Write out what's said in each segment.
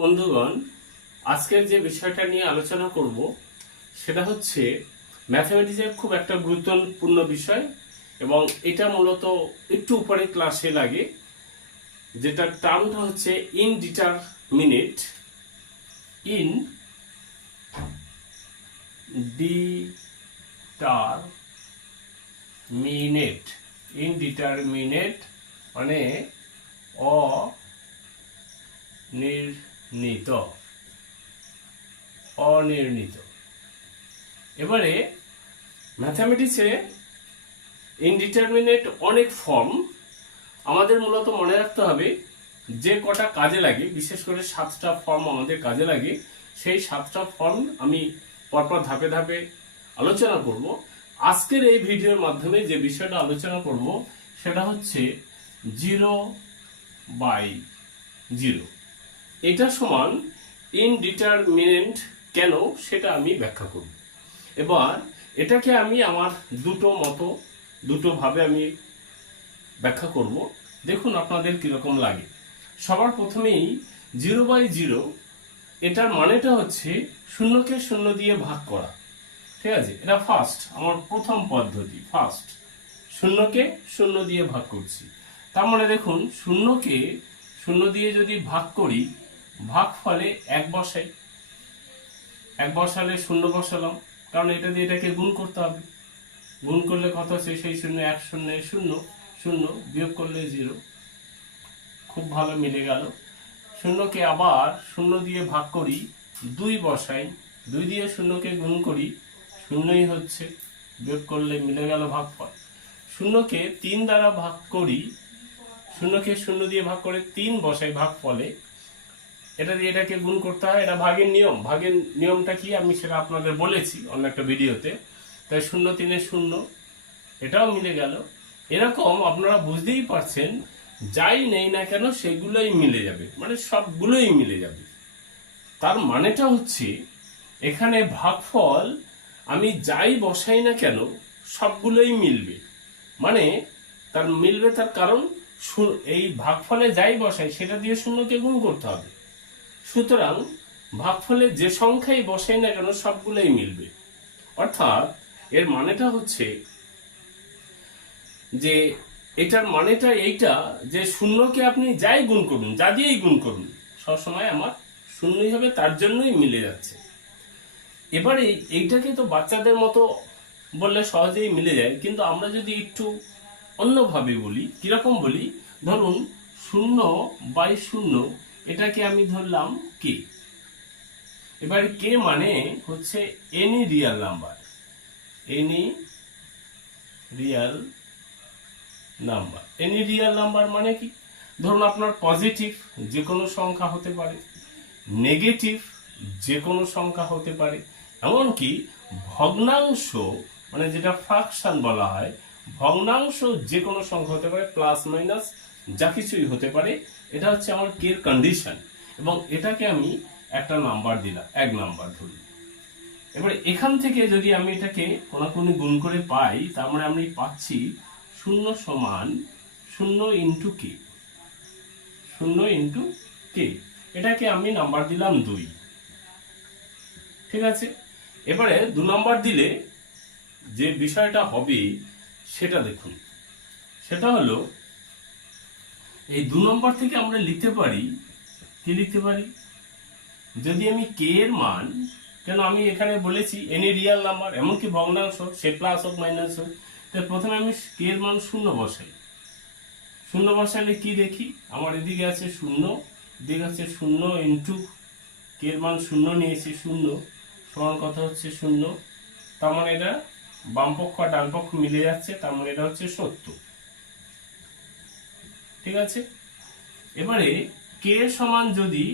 বন্ধুগণ, আজকের যে বিষয়টা নিয়ে আলোচনা করব, সেটা হচ্ছে ম্যাথমেটিক্সের খুব একটা গুরুত্বপূর্ণ বিষয় এবং এটা মূলত একটু উপরে ক্লাসে লাগে যেটার টার্মটা হচ্ছে in indeterminate in determinate indeterminate মানে অনির্ণীত অনির্ণীত। এবারে ম্যাথামেটিক্সে ইনডিটারমিনেট অনেক ফর্ম আমাদের মূলত মনে রাখতে হবে যে কটা কাজে লাগে, বিশেষ করে সাতটা ফর্ম আমাদের কাজে লাগে, সেই সাতটা ফর্ম আমি পরপর ধাপে ধাপে আলোচনা করব। আজকের এই ভিডিওর মাধ্যমে যে বিষয়টা আলোচনা করব, সেটা হচ্ছে জিরো বাই জিরো এটা সমান ইনডিটারমিনেন্ট কেন সেটা আমি ব্যাখ্যা করব। এবার এটাকে আমি আমার দুটো মতো, দুটো ভাবে আমি ব্যাখ্যা করব। দেখুন আপনাদের কীরকম লাগে। সবার প্রথমেই জিরো বাই জিরো এটার মানেটা হচ্ছে শূন্যকে শূন্য দিয়ে ভাগ করা। ঠিক আছে? এটা ফার্স্ট আমার প্রথম পদ্ধতি ফার্স্ট শূন্যকে শূন্য দিয়ে ভাগ করছি। তার মানে দেখুন, শূন্যকে শূন্য দিয়ে যদি ভাগ করি ভাগ ফলে এক বসাই এক বসালে শূন্য বসালাম কারণ এটা দিয়ে এটাকে গুণ করতে হবে। গুণ করলে কত হচ্ছে সেই শূন্য এক শূন্য শূন্য শূন্য বিয়োগ করলে জিরো। খুব ভালো মিলে গেল। শূন্যকে আবার শূন্য দিয়ে ভাগ করি দুই বসাই দুই দিয়ে শূন্যকে গুণ করি শূন্যই হচ্ছে। বিয়োগ করলে মিলে গেল ভাগফল। শূন্যকে তিন দ্বারা ভাগ করি, শূন্যকে শূন্য দিয়ে ভাগ করে তিন বসাই ভাগ ফলে এটা দিয়ে এটাকে গুণ করতে হয়। এটা ভাগের নিয়ম। ভাগের নিয়মটা কি? আমি সেটা আপনাদের বলেছি অন্য একটা ভিডিওতে। তাই শূন্য তিনে শূন্য। এটাও মিলে গেল। এরকম আপনারা বুঝতেই পারছেন, যাই নেই না কেন সেগুলোই মিলে যাবে। মানে সবগুলোই মিলে যাবে। তার মানেটা হচ্ছে, এখানে ভাগফল আমি যাই বসাই না কেন, সবগুলোই মিলবে। মানে তার মিলবে তার কারণ এই ভাগফলে যাই বসাই, সেটা দিয়ে শূন্যকে গুণ করতে হবে। সুতরাং ভাগফলে যে সংখ্যাই বসাই না কেন সবগুলোই মিলবে। অর্থাৎ এর মানেটা হচ্ছে যে এটার মানেটা এইটা যে শূন্যকে আপনি যাই গুণ করুন, যা দিয়েই গুণ করুন, সবসময় আমার শূন্যই হবে, তার জন্যই মিলে যাচ্ছে। এবারে এইটাকে তো বাচ্চাদের মতো বললে সহজেই মিলে যায়, কিন্তু আমরা যদি একটু অন্যভাবে বলি, কীরকম বলি? ধরুন, শূন্য বাই শূন্য এটাকে আমি ধরলাম কে? এবার কে মানে হচ্ছে any real number any real number any real number মানে কি? ধরুন আপনার পজিটিভ যে কোনো সংখ্যা হতে পারে নেগেটিভ যে কোনো সংখ্যা হতে পারে, এমনকি ভগ্নাংশ মানে যেটা ফ্রাকশন বলা হয়, ভগ্নাংশ যে কোনো সংখ্যা হতে পারে প্লাস মাইনাস যা কিছুই হতে পারে, এটা হচ্ছে আমার কের কন্ডিশন এবং এটাকে আমি একটা নাম্বার দিলাম, এক নাম্বার ধরি এবারে এখান থেকে যদি আমি এটাকে কোনাকুনি গুণ করে পাই, তার মানে আমি পাচ্ছি শূন্য সমান শূন্য ইন্টু কে শূন্য ইন্টু কে এটাকে আমি নাম্বার দিলাম দুই। ঠিক আছে? এবারে দু নাম্বার দিলে যে বিষয়টা হবে, সেটা দেখুন। সেটা হলো এই দু নম্বর থেকে আমরা লিখতে পারি, কি লিখতে পারি? যদি আমি কে এর মান, কেন আমি এখানে বলেছি এনি রিয়াল নাম্বার এমনকি ভগ্নাংশ, সে প্লাস হোক মাইনাস হোক, তাই প্রথমে আমি কে এর মান শূন্য বসাই। শূন্য বসালে কি দেখি? আমার এদিকে আছে শূন্য, এদিকে আছে শূন্য ইন্টু কে এর মান শূন্য নিয়েছি, শূন্য। সমান কথা হচ্ছে শূন্য। তার মানে এটা বামপক্ষ আর ডান পক্ষ মিলে যাচ্ছে, তার মানে এটা হচ্ছে সত্য ঠিক আছে? এবারে কে সমান যদি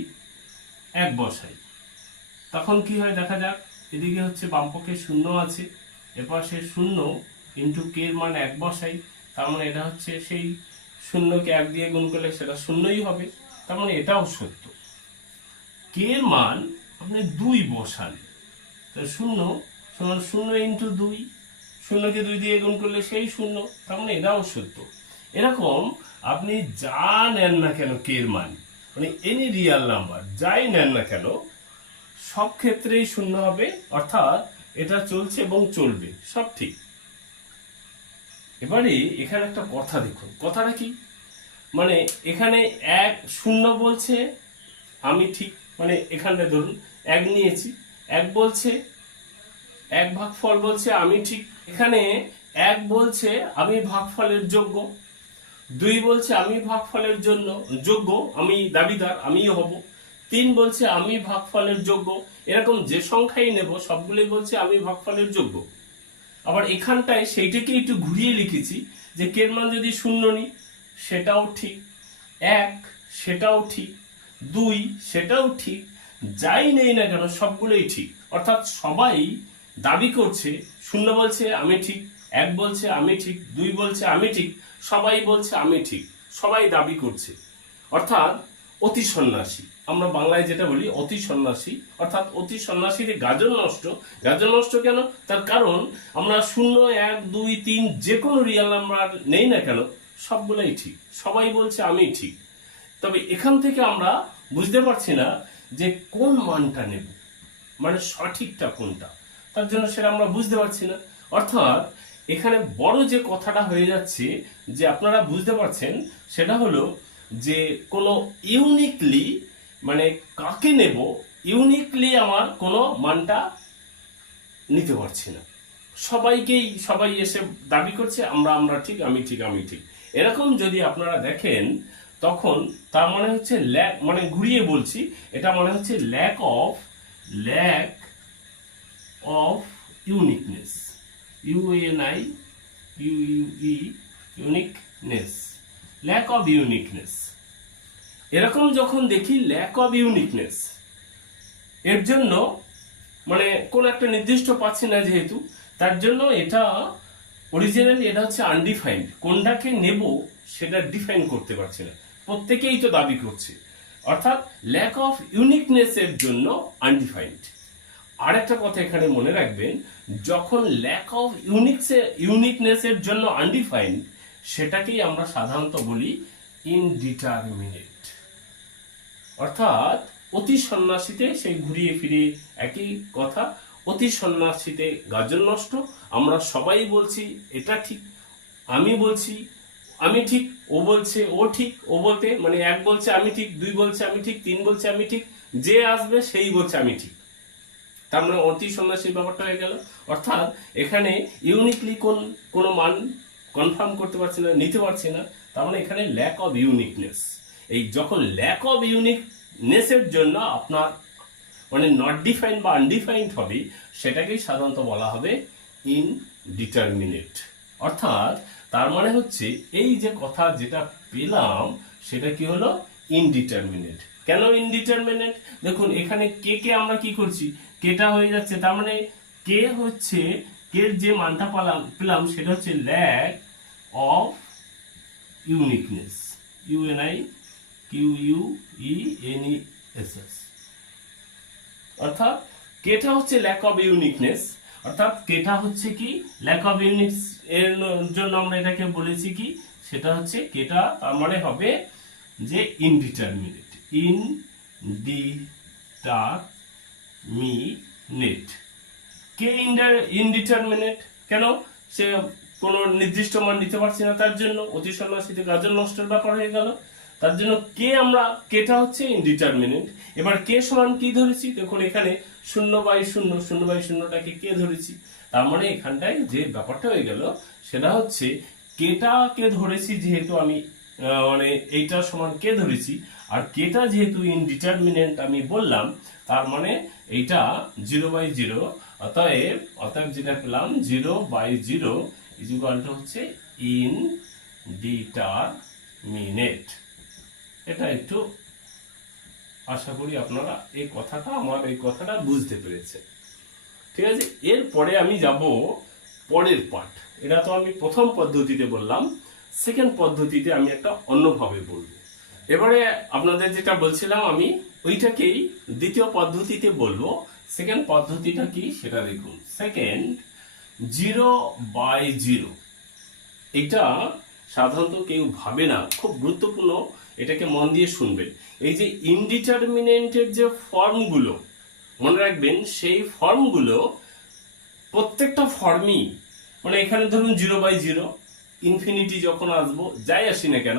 এক বসাই, তখন কি হয় দেখা যাক? এদিকে হচ্ছে বাম পক্ষে শূন্য আছে এরপর সে শূন্য ইন্টু কে মান এক বসাই, তার মানে এটা হচ্ছে সেই শূন্যকে এক দিয়ে গুণ করলে সেটা শূন্যই হবে, তার মানে এটাও সত্য। কে মান আপনি দুই বসান, তা শূন্য সমান শূন্য ইন্টু দুই, শূন্যকে দুই দিয়ে গুণ করলে সেই শূন্য, তার মানে এটাও সত্য। এরকম আপনি যা নেন না কেন কে এর মান? মানে এনি রিয়াল নাম্বার যাই নেন না কেন, সব ক্ষেত্রেই শূন্য হবে, অর্থাৎ এটা চলছে এবং চলবে, সব ঠিক। এবারে এখানে একটা কথা দেখুন। কথাটা কি? মানে এখানে এক শূন্য বলছে, আমি ঠিক মানে এখানটা ধরুন, এক নিয়েছি, এক বলছে, এক ভাগ ফল বলছে, আমি ঠিক। এখানে এক বলছে, আমি ভাগফলের যোগ্য। দুই বলছে, আমি ভাগফলের জন্য যোগ্য, আমি দাবিদার, আমিই হব। তিন বলছে, আমি ভাগফলের যোগ্য। এরকম যে সংখ্যাই নেব, সবগুলোই বলছে, আমি ভাগফলের যোগ্য। আবার এখানটায় সেইটাকে একটু ঘুরিয়ে লিখেছি যে কের মান যদি শূন্য নিই, সেটাও ঠিক। এক, সেটাও ঠিক। দুই, সেটাও ঠিক। যাই নেই না কেন, সবগুলোই ঠিক। অর্থাৎ সবাই দাবি করছে, শূন্য বলছে, আমি ঠিক। এক বলছে আমি ঠিক, দুই বলছে আমি ঠিক, সবাই বলছে আমি ঠিক, সবাই দাবি করছে। অর্থাৎ অতি সন্ন্যাসী, আমরা বাংলায় যেটা বলি অতি সন্ন্যাসী, অর্থাৎ অতি সন্ন্যাসীর গাজন নষ্ট। গাজন নষ্ট কেন? তার কারণ আমরা শূন্য, এক, দুই, তিন যে কোনো রিয়াল নাম্বার নেই না কেন, সবগুলোই ঠিক, সবাই বলছে আমি ঠিক। তবে এখান থেকে আমরা বুঝতে পারছি না যে কোন মানটা নেব মানে সঠিকটা কোনটা, তার জন্য সেটা আমরা বুঝতে পারছি না। অর্থাৎ এখানে বড় যে কথাটা হয়ে যাচ্ছে যে আপনারা বুঝতে পারছেন, সেটা হলো যে কোনো ইউনিকলি মানে কাকে নেব ইউনিকলি আমার কোনো মানটা নিতে পারছি না। সবাইকেই, সবাই এসে দাবি করছে, আমরা আমরা ঠিক, আমি ঠিক আমি ঠিক। এরকম যদি আপনারা দেখেন, তখন তার মানে হচ্ছে ল্যাক মানে ঘুরিয়ে বলছি, এটা মানে হচ্ছে lack of lack of uniqueness UNI ইউইউই uniqueness lack of uniqueness এরকম যখন দেখি ল্যাক অফ ইউনিকনেস এর জন্য মানে কোন একটা নির্দিষ্ট পাচ্ছি না যেহেতু, তার জন্য এটা অরিজিনালি এটা হচ্ছে আনডিফাইন্ড কোনটাকে নেব সেটা ডিফাইন করতে পারছে না। প্রত্যেকেই তো দাবি করছে। অর্থাৎ ল্যাক অফ ইউনিকনেস এর জন্য আনডিফাইন্ড আরেকটা কথা এখানে মনে রাখবেন, যখন ল্যাক অফ ইউনিকস ইউনিকনেস এর জন্য আনডিফাইন্ড সেটাকেই আমরা সাধারণত বলি ইনডিটারমিনেট অর্থাৎ অতি সন্ন্যাসীতে সেই ঘুরিয়ে ফিরে একই কথা, অতি সন্ন্যাসীতে গাজন নষ্ট, আমরা সবাই বলছি, এটা ঠিক, আমি বলছি, আমি ঠিক, ও বলছে, ও ঠিক, ও বলতে মানে এক বলছে আমি ঠিক, দুই বলছে আমি ঠিক, তিন বলছে আমি ঠিক, যে আসবে সেই বলছে আমি ঠিক। তার মানে অতি সন্ন্যাসীর ব্যাপারটা হয়ে গেল। অর্থাৎ এখানে ইউনিকলি কোন, কোনো মান কনফার্ম করতে পারছি না, নিতে পারছি না, তার মানে এখানে ল্যাক অফ ইউনিকনেস এই যখন ল্যাক অফ ইউনিকনেসের জন্য আপনার মানে নট ডিফাইন্ড বা আনডিফাইন্ড হবে, সেটাকেই সাধারণত বলা হবে ইনডিটারমিনেট অর্থাৎ তার মানে হচ্ছে এই যে কথা যেটা পেলাম, সেটা কি হলো? ইনডিটারমিনেট কেন ইনডিটারমিনেট দেখুন, এখানে কে কে আমরা কি করছি? কেটা হয়ে যাচ্ছে, তার মানে কে হচ্ছে, কে যে মানটা পেলাম পেলাম, সেটা হচ্ছে lack of uniqueness UNI Q U E N E S S অর্থাৎ কেটা হচ্ছে ল্যাক অফ ইউনিকনেস অর্থাৎ কেটা হচ্ছে কি? ল্যাক অফ ইউনিকস এর জন্য আমরা এটাকে বলেছি কি? সেটা হচ্ছে কেটা, তার মানে হবে যে ইনডিটারমিনেট ইন ডি মিনেট। কে ইনডিটারমিনেট? কেন? সে কোনো নির্দিষ্ট মান নিতে পারছি না তার জন্য। অতি সন্ন্যাসীতে গাজন নষ্টের ব্যাপার হয়ে গেল। তার জন্য কে আমরা, কেটা হচ্ছে ইনডিটারমিনেট? এবার কে সমান কি ধরেছি? দেখুন এখানে শূন্য বাই শূন্য শূন্য বাই শূন্যটাকে কে ধরেছি? তার মানে এখানটায় যে ব্যাপারটা হয়ে গেল, সেটা হচ্ছে কেটাকে ধরেছি যেহেতু আমি মানে এইটা সমান কে ধরেছি? আর কেটা যেহেতু ইনডিটারমিনেন্ট আমি বললাম, তার মানে এইটা জিরো বাই জিরো অতএব অতএব যেটা পেলাম জিরো বাই জিরো ইজুকালটা হচ্ছে ইন ডিটারমিনেট এটা একটু আশা করি আপনারা এই কথাটা, আমার এই কথাটা বুঝতে পেরেছে। ঠিক আছে? এরপরে আমি যাব পরের পার্ট এটা তো আমি প্রথম পদ্ধতিতে বললাম। সেকেন্ড পদ্ধতিতে আমি একটা অন্যভাবে বলব। এবারে আপনাদের যেটা বলছিলাম আমি, ওইটাকেই দ্বিতীয় পদ্ধতিতে বলব। সেকেন্ড পদ্ধতিটা কি? সেটা দেখুন। সেকেন্ড জিরো বাই জিরো এটা সাধারণত কেউ ভাবে না, খুব গুরুত্বপূর্ণ, এটাকে মন দিয়ে শুনবেন। এই যে ইনডিটারমিনেন্টের যে ফর্মগুলো মনে রাখবেন, সেই ফর্মগুলো প্রত্যেকটা ফর্মই মানে এখানে ধরুন জিরো বাই জিরো ইনফিনিটি যখন আসব, যাই আসি না কেন,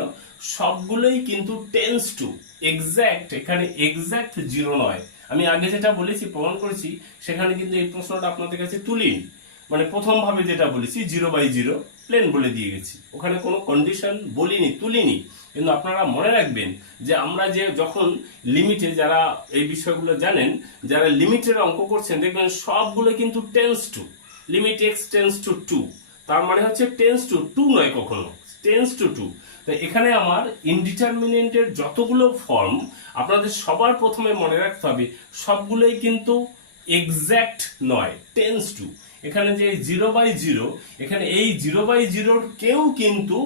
সবগুলোই কিন্তু টেন্স টু এক্স্যাক্ট এখানে এক্স্যাক্ট জিরো নয়। আমি আগে যেটা বলেছি, প্রমাণ করেছি, সেখানে কিন্তু এই প্রশ্নটা আপনাদের কাছে তুলিনি মানে প্রথম ভাবে যেটা বলেছি জিরো বাই জিরো প্লেন বলে দিয়ে গেছি। ওখানে কোনো কন্ডিশন বলিনি, তুলিনি। কিন্তু আপনারা মনে রাখবেন যে আমরা যে যখন লিমিটে যারা এই বিষয়গুলো জানেন, যারা লিমিটের অঙ্ক করছেন, দেখবেন সবগুলো কিন্তু tends to limit X tends to to তার মানে হচ্ছে টেন্স টু টু নয় কখনো টেন্স টু টু তো এখানে আমার ইনডিটারমিনেন্টের যতগুলো ফর্ম আপনাদের সবার প্রথমে মনে রাখতে হবে, সবগুলোই কিন্তু এক্স্যাক্ট নয় টেন্স টু এখানে যে জিরো বাই জিরো এখানে এই জিরো বাই জিরোর কেউ কিন্তু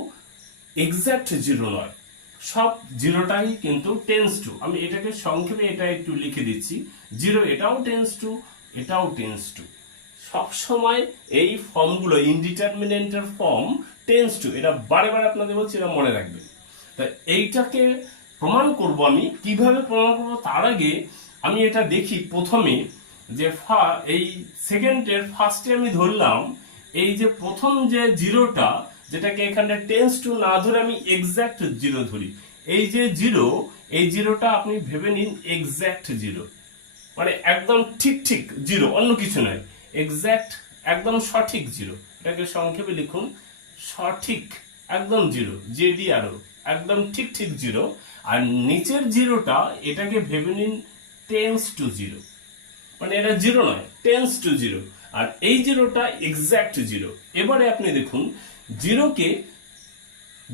এক্স্যাক্ট জিরো নয়। সব জিরোটাই কিন্তু টেন্স টু আমি এটাকে সংক্ষেপে এটা একটু লিখে দিচ্ছি। জিরো এটাও টেন্স টু এটাও টেন্স টু সব সময় এই ফর্মগুলো ইনডিটারমিনেন্টের ফর্ম টেন্স টু এটা বারে বারে আপনাদের বলছি, এটা মনে রাখবেন। তা এইটাকে প্রমাণ করব আমি। কীভাবে প্রমাণ করব? তার আগে আমি এটা দেখি প্রথমে যে ফা- এই সেকেন্ডের ফার্স্টে আমি ধরলাম, এই যে প্রথম যে জিরোটা যেটাকে এখানে টেন্স টু না ধরে আমি এক্স্যাক্ট জিরো ধরি। এই যে জিরো এই জিরোটা আপনি ভেবে নিন এক্স্যাক্ট জিরো মানে একদম ঠিক ঠিক জিরো অন্য কিছু নয়। এক্সাক্ট একদম সঠিক জিরো এটাকে সংক্ষেপে লিখুন, সঠিক, একদম জিরো জেডি আরও একদম ঠিক ঠিক জিরো আর নিচের জিরোটা এটাকে ভেবে নিন টেন্স টু জিরো মানে এটা জিরো নয় টেন্স টু জিরো আর এই জিরোটা এক্স্যাক্ট জিরো এবারে আপনি দেখুন জিরোকে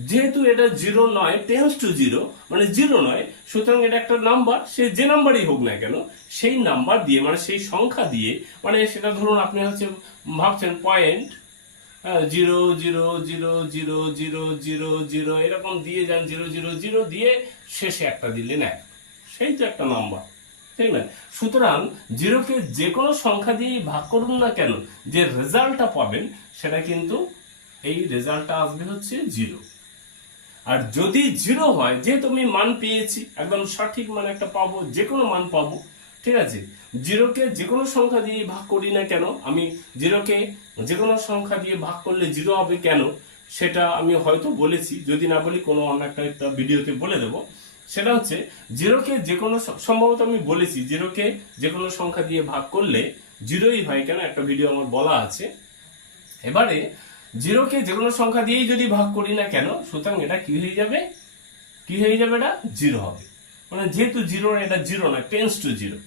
যেহেতু এটা জিরো নয় টেন্স টু জিরো মানে জিরো নয়, সুতরাং এটা একটা নাম্বার সে যে নাম্বারই হোক না কেন, সেই নাম্বার দিয়ে মানে সেই সংখ্যা দিয়ে মানে সেটা ধরুন আপনি হচ্ছে ভাবছেন point zero zero zero zero zero zero zero এরকম দিয়ে যান জিরো জিরো জিরো দিয়ে শেষে একটা দিলেন এক। সেই তো একটা নাম্বার ঠিক না? সুতরাং জিরোকে যে কোনো সংখ্যা দিয়ে ভাগ করুন না কেন, যে রেজাল্টটা পাবেন, সেটা কিন্তু এই রেজাল্টটা আসবে হচ্ছে জিরো আর যদি জিরো হয় যেহেতু আমি মান পেয়েছি, একদম সঠিক মান একটা পাবো, যে কোনো মান পাবো, ঠিক আছে? জিরোকে যে কোনো সংখ্যা দিয়ে ভাগ করি না কেন, আমি জিরোকে যে কোনো সংখ্যা দিয়ে ভাগ করলে জিরো হবে কেন, সেটা আমি হয়তো বলেছি, যদি না বলি কোনো অন্য একটা একটা ভিডিওতে বলে দেবো। সেটা হচ্ছে জিরোকে যে কোনো সম্ভবত আমি বলেছি জিরোকে যে কোনো সংখ্যা দিয়ে ভাগ করলে জিরোই হয় কেন, একটা ভিডিও আমার বলা আছে। এবারে জিরোকে যে কোনো সংখ্যা দিয়েই যদি ভাগ করি না কেন, সুতরাং এটা কি হয়ে যাবে? কি হয়ে যাবে এটা? জিরো হবে। মানে যেহেতু জিরো এটা জিরো না টেন্স টু জিরো।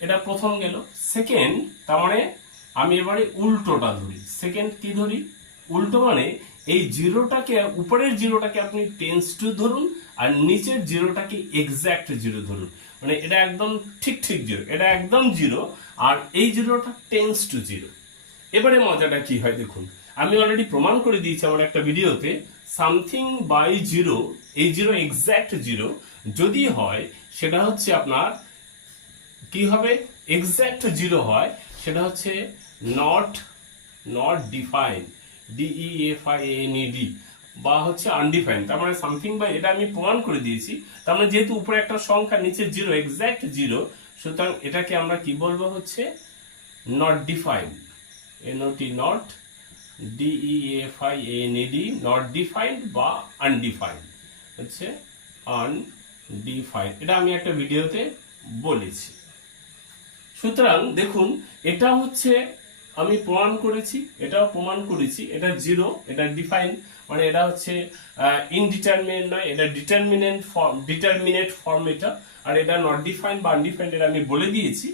এটা প্রথম গেল। সেকেন্ড তার মানে আমি এবারে উল্টোটা ধরি। সেকেন্ড কি ধরি? উল্টো মানে এই জিরোটাকে, উপরের জিরোটাকে আপনি টেন্স টু ধরুন, আর নিচের জিরোটাকে এক্সাক্ট জিরো ধরুন। মানে এটা একদম ঠিক ঠিক জিরো। এটা একদম জিরো, আর এই জিরোটা টেন্স টু জিরো। এবারে মজাটা কি হয় দেখুন। আমি অলরেডি প্রমাণ করে দিয়েছি আমার একটা ভিডিওতে সামথিং বাই জিরো এই জিরো এক্সাক্ট জিরো যদি হয়, সেটা হচ্ছে আপনার, কি হবে? এক্সাক্ট জিরো হয়, সেটা হচ্ছে not not define DE F I N E D বা হচ্ছে আনডিফাইন তার মানে সামথিং বাই এটা আমি প্রমাণ করে দিয়েছি, তার মানে যেহেতু উপরে একটা সংখ্যা, নিচে জিরো এক্সাক্ট জিরো সুতরাং এটাকে আমরা কি বলব হচ্ছে? Not define N O T not D E F I N E D not defined বা আনডিফাইন্ড হচ্ছে আনডিফাইন্ড এটা আমি একটা ভিডিওতে বলেছি। সুতরাং দেখুন, এটা হচ্ছে আমি প্রমাণ করেছি, এটাও প্রমাণ করেছি, এটা জিরো এটা ডিফাইন মানে এটা হচ্ছে ইনডিটারমিনেন্ট নয়, এটা ডিটারমিনেন্ট ফর্ম ডিটারমিনেট ফর্ম এটা। আর এটা নট ডিফাইন বা আনডিফাইন্ড এটা আমি বলে দিয়েছি।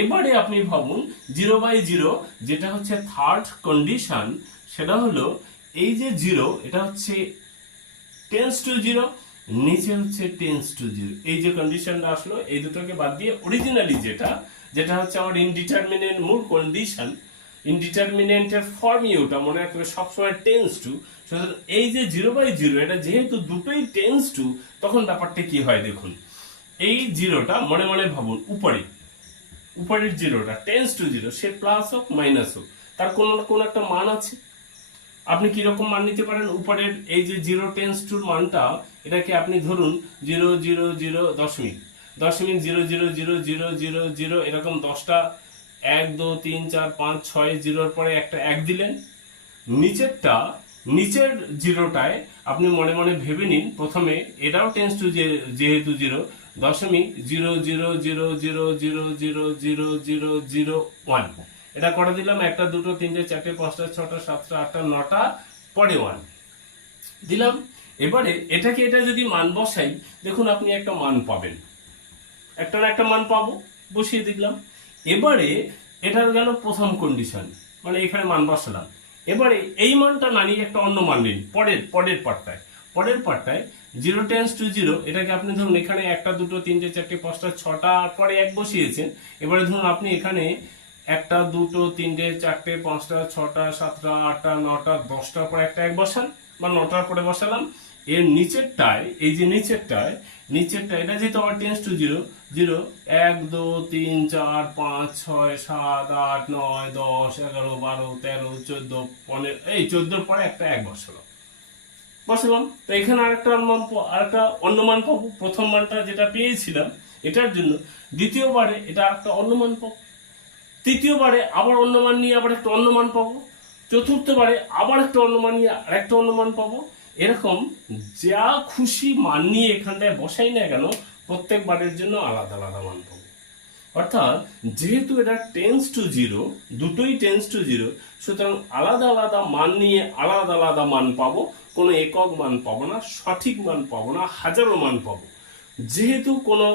এবারে আপনি ভাবুন জিরো বাই জিরো যেটা হচ্ছে থার্ড কন্ডিশন সেটা হলো এই যে জিরো এটা হচ্ছে টেন্স টু জিরো নিচে হচ্ছে টেন্স টু জিরো এই যে কন্ডিশনটা আসলো, এই দুটোকে বাদ দিয়ে অরিজিনালি যেটা যেটা হচ্ছে আমার ইনডিটারমিনেন্ট মূল কন্ডিশন ইনডিটারমিনেন্টের ফর্মই ওটা মনে রাখবে সবসময় টেন্স টু সুতরাং এই যে জিরো বাই জিরো এটা যেহেতু দুটোই টেন্স টু তখন ব্যাপারটা কি হয় দেখুন। এই জিরোটা মনে মনে ভাবুন, উপরে, উপরের জিরোটা টেন্স টু জিরো সে প্লাস হোক মাইনাস হোক, তার কোন না কোন একটা মান আছে। আপনি কীরকম মান নিতে পারেন? উপরের এই যে জিরো টেন্স টুর মানটা, এটাকে আপনি ধরুন জিরো জিরো জিরো দশমিক দশমিক zero zero zero zero zero zero এরকম দশটা এক, দু, তিন, চার, পাঁচ, ছয় জিরোর পরে একটা এক দিলেন। নিচেরটা, নিচের জিরোটায় আপনি মনে মনে ভেবে নিন, প্রথমে এটাও টেন্স টু যেহেতু জিরো, দশমিক zero zero zero zero zero zero zero zero zero one এটা করে দিলাম, একটা, দুটো, তিনটে, চারটে, পাঁচটা, ছটা, সাতটা, আটটা, নটা, পরে ওয়ান দিলাম, এবারে এটাকে এটা যদি মান বসাই, দেখুন আপনি একটা মান পাবেন। একটা না একটা মান পাবো, বসিয়ে দিলাম। এবারে এটা গেল প্রথম কন্ডিশন মানে এখানে মান বসালাম। এবারে এই মানটা না নিয়ে একটা অন্য মান নিন, পরের পরের পার্টটায় পরের পার্টটায় জিরো টেন্স টু জিরো এটাকে আপনি ধরুন এখানে একটা, দুটো, তিনটে, চারটে, পাঁচটা, ছটা পরে এক বসিয়েছেন। এবারে ধরুন আপনি এখানে একটা, দুটো, তিনটে, চারটে, পাঁচটা, ছটা, সাতটা, আটটা, নটা, দশটার পরে একটা এক বসান, বা নটার পরে বসালাম। এর নিচেরটায় এই যে নিচেরটায় নিচেরটা এটা যেহেতু আমার টেন্স টু জিরো জিরো এক, দু, তিন, চার, পাঁচ, ছয়, সাত, আট, নয়, দশ, এগারো, বারো, তেরো, চোদ্দ, পনেরো, এই চোদ্দোর পরে একটা এক বসালাম। বসালাম। তো এখানে আরেকটা মান আরেকটা অন্য মান পাবো প্রথম মানটা যেটা পেয়েছিলাম, এটার জন্য দ্বিতীয়বারে এটা একটা অন্য মান পাবো তৃতীয়বারে আবার অন্য মান নিয়ে আবার একটা অন্য মান পাবো, চতুর্থবারে আবার একটা অন্য মান নিয়ে আরেকটা অন্য মান পাবো এরকম যা খুশি মান নিয়ে এখানটায় বসাই না কেন, প্রত্যেকবারের জন্য আলাদা আলাদা মান পাবো। অর্থাৎ যেহেতু এটা টেন্স টু জিরো দুটোই টেন্স টু জিরো সুতরাং আলাদা আলাদা মান নিয়ে আলাদা আলাদা মান পাবো, কোনো একক মান পাবো না, সঠিক মান পাবো না, হাজারো মান পাবো। যেহেতু কোনো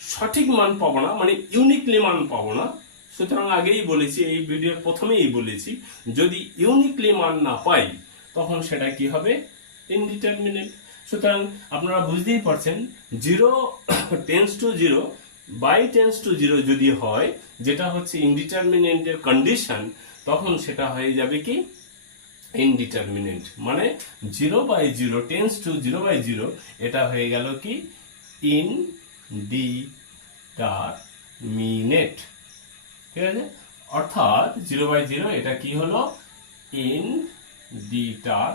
সঠিক মান পাবো না মানে ইউনিকলি মান পাবো না, সুতরাং আগেই বলেছি, এই ভিডিওর প্রথমেই বলেছি, যদি ইউনিকলি মান না পাই, তখন সেটা কি হবে? ইনডিটারমিনেট সুতরাং আপনারা বুঝতেই পারছেন zero tends to zero by tends to zero যদি হয়, যেটা হচ্ছে ইনডিটারমিনেন্টের কন্ডিশন তখন সেটা হয়ে যাবে কি? ইনডিটারমিনেন্ট মানে zero by zero tends to zero by zero এটা হয়ে গেল কি? ইন ডি মিনেট ঠিক আছে? অর্থাৎ জিরো বাই জিরো এটা কি হলো? In deter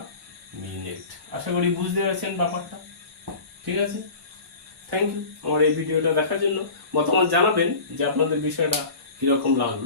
minute. আশা করি বুঝতে পারছেন ব্যাপারটা। ঠিক আছে? থ্যাংক ইউ আমার এই ভিডিওটা দেখার জন্য। মতামত জানাবেন যে আপনাদের বিষয়টা কীরকম লাগল।